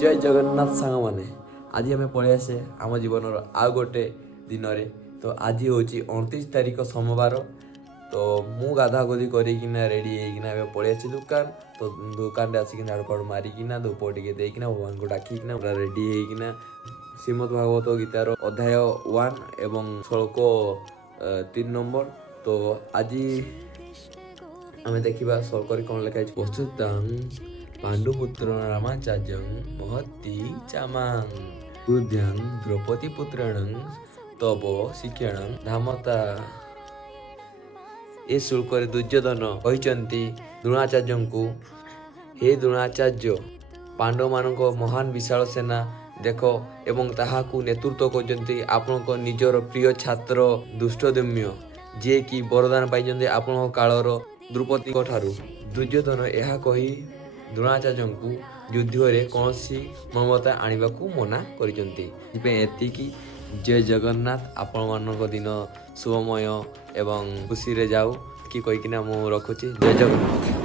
जय जगन्नाथ सांग मैंने आज आम पलि आसे आम जीवन आउ गोटे दिन तो आज हूँ 29 तारीख सोमवार। तो मु गाधा गोधी करना रेडी होना पलि आसी दुकान। तो दुकान आसिक झाड़ू फाड़ू मारिकिना धूप टे देना भगवान को डाकिना पूरा रेडी होना श्रीमद भागवत गीतार अध्याय 1 एवं श्लोक 3 नंबर। तो आज आम देखा श्लोक कौन लिखाई वसुतां पांडुपुत्र रामाचार्य महती चामां हृदयां द्रौपदी पुत्रेण तव शिक्षण धामता। ए शुल्क दुर्योधन कहते द्रोणाचार्य को, हे द्रोणाचार्य पांडव मान महान विशाल सेना देख एवं ताहाकू नेतृत्व करते आपण निजर प्रिय छात्र दुष्टदम्य जे कि वरदान पाई आपण कालर द्रौपदी ठारू। दुर्योधन यह कही द्रोणाचार्य को युद्ध में कौन ममता आने को मना करती। जय जगन्नाथ आपण मान दिन शुभमय एवं खुशी रे जाऊ कि कहीकिना मु रखुची। जय जगन्नाथ।